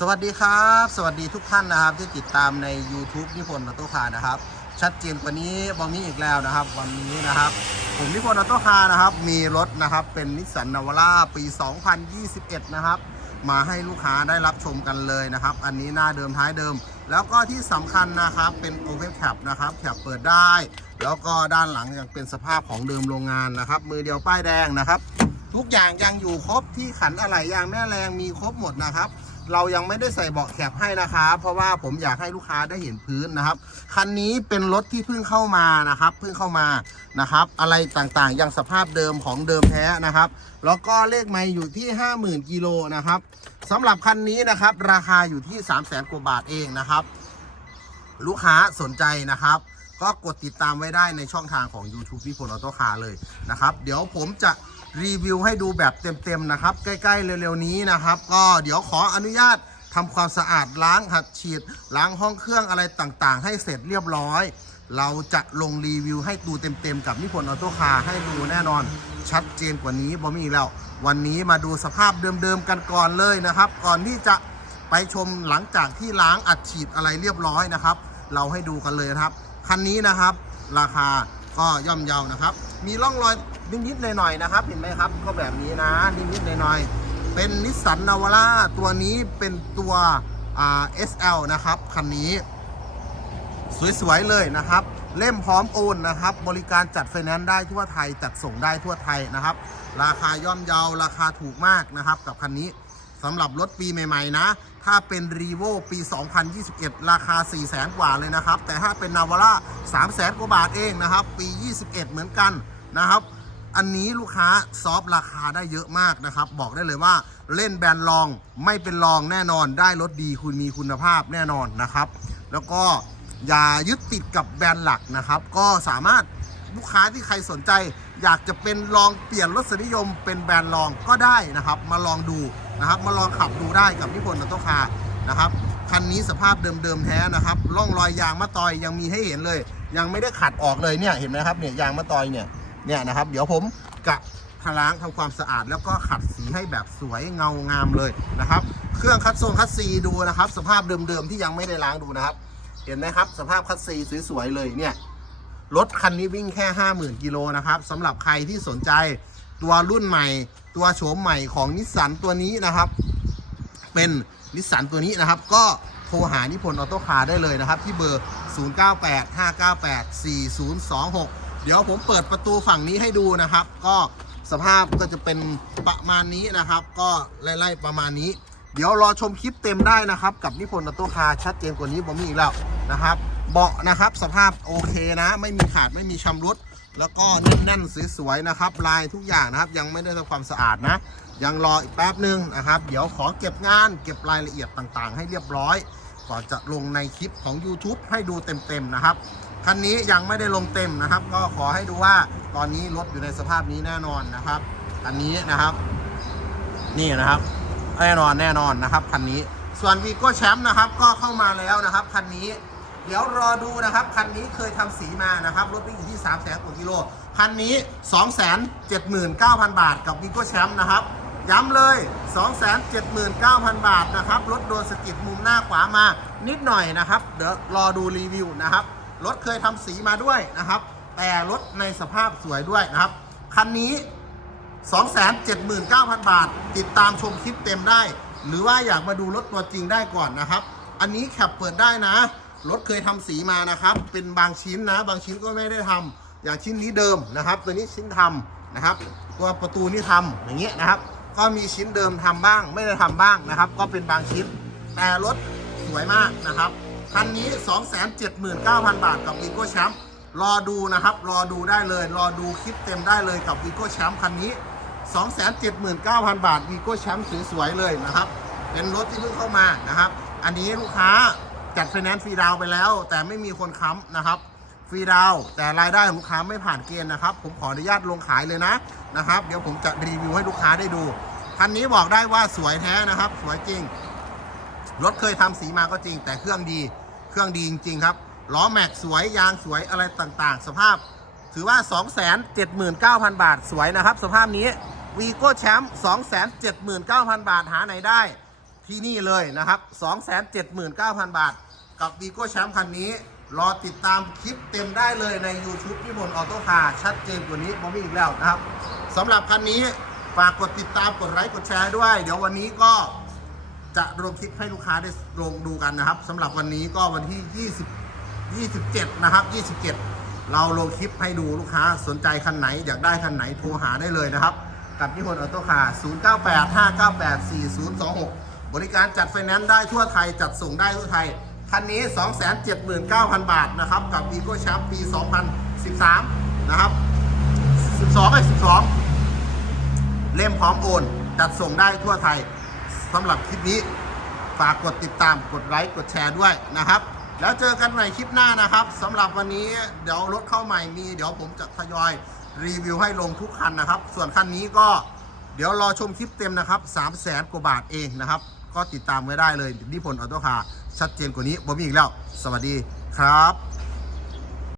สวัสดีครับ สวัสดีทุกท่านนะครับที่ติดตามใน YouTube นิพนธ์ออโต้คาร์นะครับ ชัดเจนกว่านี้บอมมี่อีกแล้วนะครับ วันนี้นะครับ ผมนิพนธ์ออโต้คาร์นะครับ มีรถนะครับเป็นนิสสันนาวาร่าปี 2021 นะครับ มาให้ลูกค้าได้รับชมกันเลยนะครับ อันนี้หน้าเดิมท้ายเดิม แล้วก็ที่สำคัญนะครับเป็น Open Cap นะครับแคปเปิดได้ แล้วก็ด้านหลังยังเป็นสภาพของเดิมโรงงานนะครับ มือเดียวป้ายแดงนะครับ ทุกอย่างยังอยู่ครบที่ขันอะไหล่ยางแม่แรงมีครบหมดนะครับ เรายังไม่ได้ใส่เบาะแคปให้นะครับ เพราะว่าผมอยากให้ลูกค้าได้เห็นพื้นนะครับ คันนี้เป็นรถที่เพิ่งเข้ามานะครับ เพิ่งเข้ามานะครับ อะไรต่างๆ ยังสภาพเดิมของเดิมแท้นะครับ แล้วก็เลขไมล์อยู่ที่ 50,000กิโลนะครับสำหรับคันนี้นะครับ ราคาอยู่ที่ 3 0 0 0 0 0กว่าบาทเองนะครับ ลูกค้าสนใจนะครับก็กดติดตามไว้ได้ในช่องทางของ YouTube พี่พลออโต้คาร์เลยนะครับ เดี๋ยวผมจะ รีวิวให้ดูแบบเต็มๆนะครับ ใกล้ๆเร็วๆนี้นะครับ ก็เดี๋ยวขออนุญาตทำความสะอาดล้างหัดฉีด ล้างห้องเครื่องอะไรต่างๆ ให้เสร็จเรียบร้อย เราจะลงรีวิวให้ดูเต็มๆกับนิพนธ์ออโต้คาร์ให้ดูแน่นอน ชัดเจนกว่านี้บ่มีอีกแล้ว วันนี้มาดูสภาพเดิมๆกันก่อนเลยนะครับ ก่อนที่จะไปชมหลังจากที่ล้างอัดฉีดอะไรเรียบร้อยนะครับ เราให้ดูกันเลยนะครับ คันนี้นะครับ ราคาก็ย่อมเยานะครับ มีร่องรอยนิดๆหน่อยๆนะครับ เห็นไหมครับ ก็แบบนี้นะนิดๆหน่อยๆเป็นนิสสันนาวาร่าตัวนี้เป็นตัวอ่า SL นะครับคันนี้ สวยๆเลยนะครับ เล่มพร้อมโอนนะครับ บริการจัดไฟแนนซ์ได้ทั่วไทยจัดส่งได้ทั่วไทยนะครับ ราคาย่อมเยาราคาถูกมากนะครับ กับคันนี้ สำหรับรถปีใหม่ๆนะ ถ้าเป็น r e v o ปี 2021 ราคา 4 0 0แสนกว่าเลยนะครับ แต่ถ้าเป็น Navara 3 0 0แสนกว่าบาทเองนะครับ ปี 21 เหมือนกันนะครับ อันนี้ลูกค้าซอฟราคาได้เยอะมากนะครับ บอกได้เลยว่าเล่นแบรนด์รองไม่เป็นรองแน่นอน ได้รถดีคุณมีคุณภาพแน่นอนนะครับ แล้วก็อย่ายึดติดกับแบรนด์หลักนะครับ ก็สามารถ ลูกค้าที่ใครสนใจ อยากจะเป็นลองเปลี่ยนรสนิยมเป็นแบรนด์รองก็ได้นะครับ มาลองดูนะครับ มาลองขับดูได้กับนิพนธ์นัตโตคาร์นะครับคันนี้สภาพเดิมๆแท้นะครับร่องรอยยางมะตอยยังมีให้เห็นเลย ยังไม่ได้ขัดออกเลยเนี่ยเห็นไหมครับเนี่ยยางมะตอยเนี่ยเนี่ยนะครับเดี๋ยวผมกะล้างทำความสะอาดแล้วก็ขัดสีให้แบบสวยเงางามเลยนะครับ เครื่องคัดทรงคัดซีดูนะครับ สภาพเดิมๆที่ยังไม่ได้ล้างดูนะครับ เห็นไหมครับ สภาพคัดซีสวยๆเลยเนี่ย รถคันนี้วิ่งแค่ 50,000กิโลนะครับสำหรับใครที่สนใจตัวรุ่นใหม่ ตัวโฉมใหม่ของนิสสันตัวนี้นะครับ เป็นนิสสันตัวนี้นะครับ ก็โทรหานิพนธ์ออโต้คาร์ได้เลยนะครับ ที่เบอร์ 0985984026 เดี๋ยวผมเปิดประตูฝั่งนี้ให้ดูนะครับ ก็สภาพก็จะเป็นประมาณนี้นะครับ ก็ไล่ๆประมาณนี้ เดี๋ยวรอชมคลิปเต็มได้นะครับ กับนิพนธ์ออโต้คาร์ชัดเจนกว่านี้ผมมีอีกแล้วนะครับเบาะนะครับสภาพโอเคนะ ไม่มีขาดไม่มีชำรุด แล้วก็แน่นๆสวยๆนะครับ ลายทุกอย่างนะครับ ยังไม่ได้ทำความสะอาดนะ ยังรออีกแป๊บหนึ่งนะครับ เดี๋ยวขอเก็บงาน เก็บรายละเอียดต่างๆ ให้เรียบร้อยก่อนจะลงในคลิปของ YouTube ให้ดูเต็มๆนะครับคันนี้ยังไม่ได้ลงเต็มนะครับ ก็ขอให้ดูว่าตอนนี้รถอยู่ในสภาพนี้แน่นอนนะครับคันนี้นะครับ นี่นะครับ แน่นอนแน่นอนนะครับคันนี้ ส่วนวีโก้แชมป์นะครับก็เข้ามาแล้วนะครับคันนี้ เดี๋ยวรอดูนะครับคันนี้เคยทำสีมานะครับรถวิ่งอยู่ที่ 3 0 0 0 0 0กว่ากิโลคันนี้ 279,000 บาท กับวีโก้แชมป์นะครับย้ำเลย 279,000 บาทนะครับรถโดนสกิดมุมหน้าขวามานิดหน่อยนะครับ เดี๋ยวรอดูรีวิวนะครับรถเคยทำสีมาด้วยนะครับ แต่รถในสภาพสวยด้วยนะครับ คันนี้ 279,000 บาท ติดตามชมคลิปเต็มได้ หรือว่าอยากมาดูรถตัวจริงได้ก่อนนะครับ อันนี้แคปเปิดได้นะ รถเคยทำสีมานะครับ เป็นบางชิ้นนะ บางชิ้นก็ไม่ได้ทำอย่างชิ้นนี้เดิมนะครับ ตัวนี้ชิ้นทำนะครับ ตัวประตูนี่ทำอย่างเงี้ยนะครับ ก็มีชิ้นเดิมทำบ้าง ไม่ได้ทำบ้างนะครับ ก็เป็นบางชิ้น แต่รถสวยมากนะครับคันนี้ 279,000 บาทกับวีโก้แชมป์รอดูนะครับ รอดูได้เลย รอดูคลิปเต็มได้เลยกับวีโก้แชมป์คันนี้ 279,000 บาทวีโก้แชมป์สวยๆเลยนะครับ เป็นรถที่เพิ่งเข้ามานะครับ อันนี้ลูกค้าจัดไฟแนนซ์ฟรีดาวไปแล้ว แต่ไม่มีคนค้ำนะครับฟรีดาวแต่รายได้ของลูกค้าไม่ผ่านเกณฑ์นะครับ ผมขออนุญาตลงขายเลยนะนะครับ เดี๋ยวผมจะรีวิวให้ลูกค้าได้ดูคันนี้บอกได้ว่าสวยแท้นะครับ สวยจริง รถเคยทำสีมาก็จริง แต่เครื่องดี เครื่องดีจริง ๆ ครับล้อแม็กสวยยางสวยอะไรต่างๆ สภาพ ถือว่า 279,000 บาทสวยนะครับ สภาพนี้ วีโก้แชมป์279,000 บาทหาไหนได้ที่นี่เลยนะครับ 279,000 บาท กับวีโก้แชมป์คันนี้ รอติดตามคลิปเต็มได้เลยใน YouTube พี่บนออโต้คาร์ชัดเจนกว่านี้ผมมีอีกแล้วนะครับสำหรับคันนี้ฝากกดติดตามกดไลค์กดแชร์ด้วย เดี๋ยววันนี้ก็จะลงคลิปให้ลูกค้าได้ลงดูกันนะครับสำหรับวันนี้ก็วันที่ 20 27 นะครับ 27 เราลงคลิปให้ดูลูกค้าสนใจคันไหน อยากได้คันไหนโทรหาได้เลยนะครับ กับนิพนธ์ออโต้คาร์0985984026 บริการจัดไฟแนนซ์ได้ทั่วไทยจัดส่งได้ทั่วไทย คันนี้ 279,000 บาทนะครับ กับ v ีโก้แชมป์ปี 2013 นะครับ 12ไอ12 เล่มพร้อมโอน จัดส่งได้ทั่วไทยสำหรับคลิปนี้ ฝากกดติดตามกดไลค์กดแชร์ด้วยนะครับ แล้วเจอกันใหม่คลิปหน้านะครับสำหรับวันนี้เดี๋ยวรถเข้าใหม่มี เดี๋ยวผมจะทยอย รีวิวให้ลงทุกคันนะครับ ส่วนคันนี้ก็เดี๋ยวรอชมคลิปเต็มนะครับ3ามแสนกว่าบาทเองนะครับ ก็ติดตามไว้ได้เลยนิพนธ์ออโต้คาร์ชัดเจนกว่านี้ผมมีอีกแล้ว สวัสดีครับ